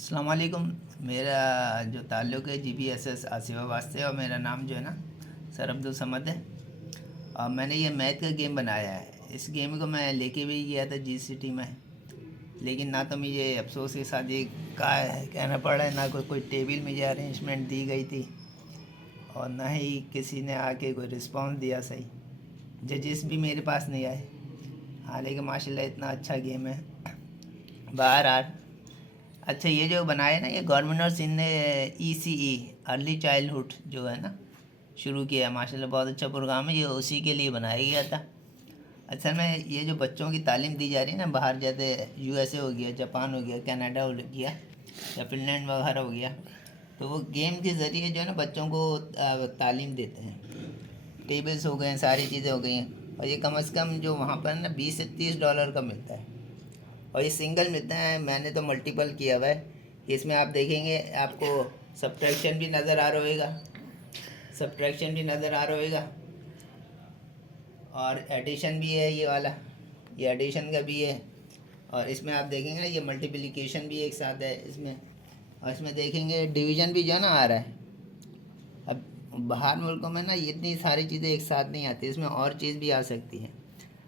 अस्सलाम वालेकुम। मेरा जो ताल्लुक़ है GPSS आसिफाबाद से, और मेरा नाम जो है ना सर अब्दुल समद है। और मैंने ये मैथ का गेम बनाया है। इस गेम को मैं लेके भी गया था GCT में, लेकिन ना तो मुझे अफसोस के साथ ये कहना पड़ा है, ना कोई टेबल मुझे अरेंजमेंट दी गई थी, और ना ही किसी ने आके कोई रिस्पांस दिया सही। जजेस भी मेरे पास नहीं आए। हालांकि माशाल्लाह इतना अच्छा गेम है। बहरहाल अच्छा, ये जो बनाया है ना, ये गवर्नमेंट ऑफ सिंध ने ECE अर्ली चाइल्डहुड जो है ना शुरू किया है। माशाल्लाह बहुत अच्छा प्रोग्राम है। ये उसी के लिए बनाया गया था। असल में ये जो बच्चों की तालीम दी जा रही है ना बाहर, जैसे USA हो गया, जापान हो गया, कनाडा हो गया, या फिनलैंड वगैरह हो गया, तो वो गेम के ज़रिए जो है ना बच्चों को तालीम देते हैं। टेबल्स हो गए हैं, सारी चीज़ें हो गई हैं, और ये कम से कम जो वहाँ पर ना $20 से $30 का मिलता है। और ये सिंगल मिलता है, मैंने तो मल्टीपल किया हुआ है। इसमें आप देखेंगे आपको सब्ट्रैक्शन भी नज़र आ रहा होगा, सब्ट्रैक्शन भी नज़र आ रहा होगा, और एडिशन भी है ये वाला, ये एडिशन का भी है। और इसमें आप देखेंगे ना ये मल्टीप्लिकेशन भी एक साथ है इसमें। और इसमें देखेंगे डिवीज़न भी जो है ना आ रहा है। अब बाहर मुल्कों में ना ये इतनी सारी चीज़ें एक साथ नहीं आती, इसमें और चीज़ भी आ सकती है।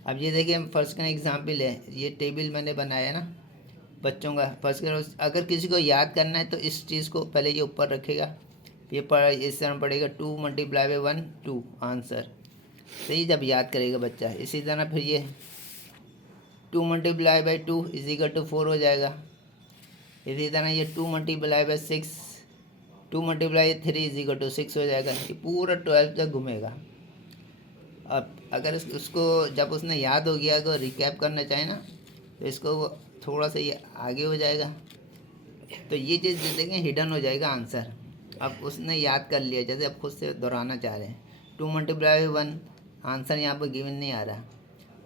अब ये देखिए, फर्स्ट का एग्जाम्पल है, ये टेबल मैंने बनाया ना बच्चों का। फर्स्ट का अगर किसी को याद करना है तो इस चीज़ को पहले ये ऊपर रखेगा, ये इस तरह पड़ेगा 2 मल्टीप्लाई बाई 1 2 आंसर। सही, जब याद करेगा बच्चा। इसी तरह फिर ये 2 multiply by 2 is equal to 4 हो जाएगा। इसी तरह ये 2 multiply by 6, 2 multiply 3 is equal to 6 हो जाएगा। ये पूरा 12 तक घूमेगा। अब अगर उसको जब उसने याद हो गया, अगर रिकैप करना चाहे ना, तो इसको वो थोड़ा सा ये आगे हो जाएगा, तो ये चीज़ देखेंगे हिडन हो जाएगा आंसर। अब उसने याद कर लिया, जैसे अब खुद से दोहराना चाह रहे हैं। 2 मल्टीप्लाई 1 आंसर यहाँ पर गिवन नहीं आ रहा,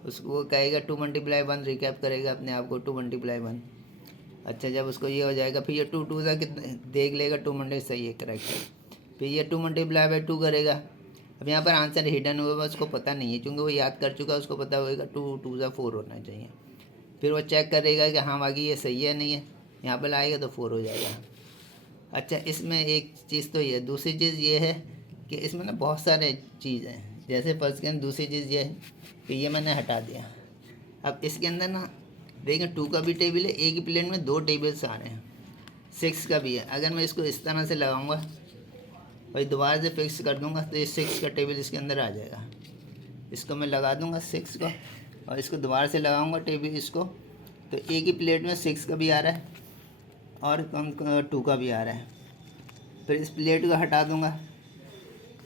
उसको वो कहेगा 2 मल्टीप्लाई 1, रिकैप करेगा अपने आप को 2 मल्टीप्लाई 1। अच्छा, जब उसको ये हो जाएगा, फिर ये 2 2 सा कितने देख लेगा, 2 मल्टी सही है, करेक्ट है। फिर ये 2 मल्टीप्लाई बाई 2 करेगा। अब यहाँ पर आंसर हिडन हुआ, उसको पता नहीं है, क्योंकि वो याद कर चुका है, उसको पता होगा 2 2 सा 4 होना चाहिए। फिर वो चेक करेगा कि हाँ बाकी ये सही है नहीं है, यहाँ पर लाएगा तो 4 हो जाएगा। अच्छा, इसमें एक चीज़ तो ये, दूसरी चीज़ ये है कि इसमें ना बहुत सारे चीज़ हैं। जैसे फर्स्ट के अंदर दूसरी चीज़ ये है कि ये मैंने हटा दिया। अब इसके अंदर ना देखें 2 का भी टेबल है, एक ही प्लेट में 2 टेबल्स आ रहे हैं। 6 का भी है। अगर मैं इसको इस तरह से लगाऊंगा और दोबारा से फिक्स कर दूंगा, तो ये 6 का टेबल इसके अंदर आ जाएगा। इसको मैं लगा दूंगा 6 का, और इसको दोबारा से लगाऊंगा टेबल इसको, तो एक ही प्लेट में 6 का भी आ रहा है और 2 का भी आ रहा है। फिर इस प्लेट को हटा दूंगा।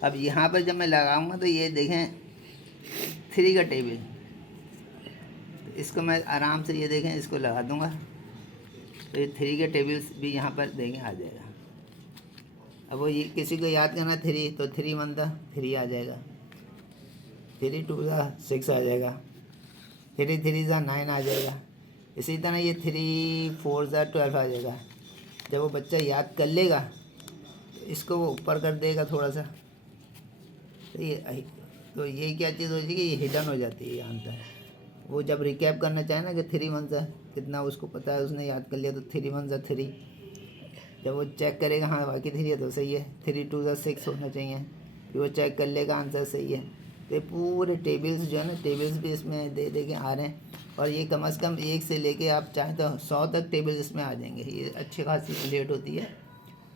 अब यहाँ पर जब मैं लगाऊंगा तो ये देखें 3 का टेबल, तो इसको मैं आराम से ये देखें इसको लगा दूंगा, तो ये 3 के टेबल्स भी यहाँ पर देखें आ जाएगा। अब वो ये किसी को याद करना 3, तो 3 1 था 3 आ जाएगा, 3 2 सा 6 आ जाएगा, 3 3 सा 9 आ जाएगा। इसी तरह ये 3 4 सा 12 आ जाएगा। जब वो बच्चा याद कर लेगा तो इसको वो ऊपर कर देगा थोड़ा सा, तो ये क्या चीज़ हो जाएगी, ये हिडन हो जाती है आंसर। वो जब रिकैप करना चाहे ना कि 3 1 सा कितना, उसको पता है, उसने याद कर लिया, तो 3 1 सा 3। जब वो चेक करेगा हाँ बाकी 3 है तो सही है, 3 2 सा 6 होना चाहिए, फिर वो चेक कर लेगा आंसर सही है। तो ये पूरे टेबल्स जो है ना, टेबल्स भी इसमें दे के आ रहे हैं। और ये कम से कम 1 से लेके आप चाहें तो 100 तक टेबल्स इसमें आ जाएंगे। ये अच्छी खासी प्लेट होती है,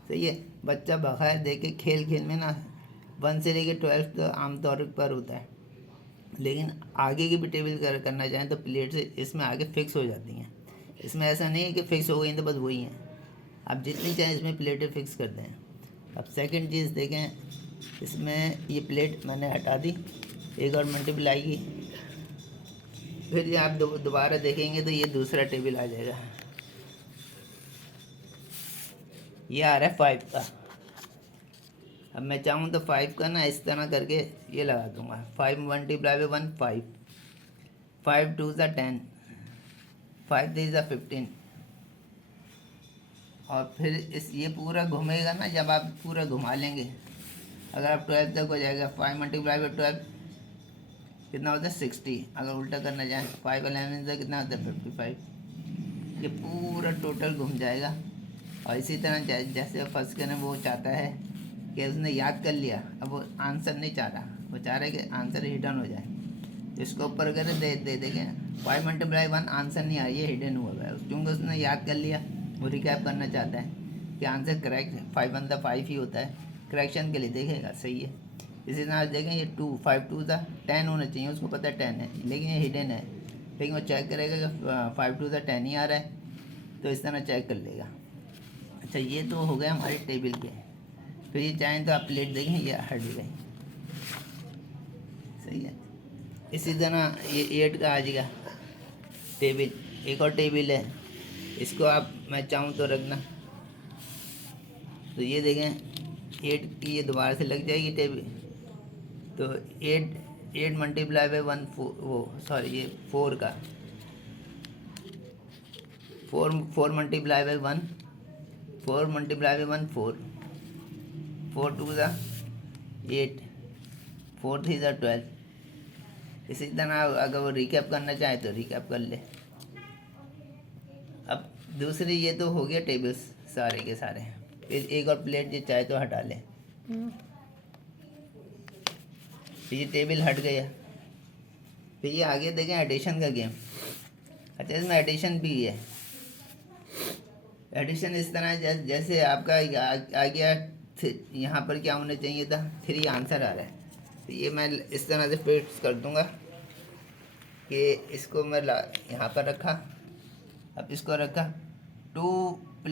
सही है। बच्चा बगैर देखे खेल खेल में ना 1 से लेके 12 तो आमतौर पर होता है, लेकिन आगे की भी टेबल करना चाहें तो प्लेट से इसमें आगे फिक्स हो जाती हैं। इसमें ऐसा नहीं है कि फ़िक्स हो गई तो बस वही हैं, आप जितनी चाहें इसमें प्लेटें फिक्स कर दें। अब सेकंड चीज़ देखें, इसमें ये प्लेट मैंने हटा दी, एक और मल्टीप्लाई की, फिर ये आप दोबारा देखेंगे तो ये दूसरा टेबल आ जाएगा। ये आ रहा है 5 का। अब मैं चाहूँ तो 5 का ना इस तरह करके ये लगा दूँगा, 5 मल्टीप्लाई बाई 1 5, 5 2 सा 10, 5 3 सा 15। और फिर इस ये पूरा घूमेगा ना, जब आप पूरा घुमा लेंगे, अगर आप 12 तक हो जाएगा, 5 मल्टीप्लाई बाई 12 कितना होता है 60। अगर उल्टा करना चाहें 5 11 से कितना होता है 55। ये पूरा टोटल घूम जाएगा, और इसी तरह जैसे फर्स्ट करें वो चाहता है कि उसने याद कर लिया, अब वो आंसर नहीं चाह रहा, वो चाह रहा है कि आंसर हिडन हो जाए। तो इसको ऊपर करें दे देंगे 5 × 1 आंसर नहीं आ रही है, हिडन हुआ है, क्योंकि उसने याद कर लिया, वो रिकैप करना चाहता है कि आंसर करेक्ट है, 5 × 5 ही होता है, करेक्शन के लिए देखेगा सही है। इसी तरह देखें ये 2 5 2 था 10 होना चाहिए, उसको पता है 10 है, लेकिन ये हिडन है, लेकिन वो चेक करेगा कि 5 2 10 ही आ रहा है, तो इस तरह चेक कर लेगा। अच्छा, ये तो हो गया हमारे टेबल के। फिर ये चाहें तो आप प्लेट देखें, ये हट गई, सही है। इसी तरह ये 8 का आ जाएगा टेबल, एक और टेबल है, इसको आप मैं चाहूँ तो रखना, तो ये देखें 8 की ये दोबारा से लग जाएगी टेबल, तो 8 8 × 1 वो सॉरी ये 4 का 4 4 × 1 4 × 1 4 4 2 8 4 3 12। इसी तरह अगर वो रिकैप करना चाहे तो रिकैप कर ले। अब दूसरी ये तो हो गया टेबल्स सारे के सारे, फिर एक और प्लेट ये चाहे तो हटा ले, फिर ये टेबल हट गया। फिर ये आगे देखें एडिशन का गेम। अच्छा, इसमें एडिशन भी है। एडिशन इस तरह जैसे आपका आ गया यहाँ पर क्या होना चाहिए था 3 आंसर आ रहा है, तो ये मैं इस तरह से पेस्ट कर दूंगा कि इसको मैं यहाँ पर रखा, अब इसको रखा 2 +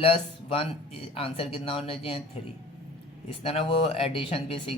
1 आंसर कितना होना चाहिए 3। इस तरह वो एडिशन भी सीख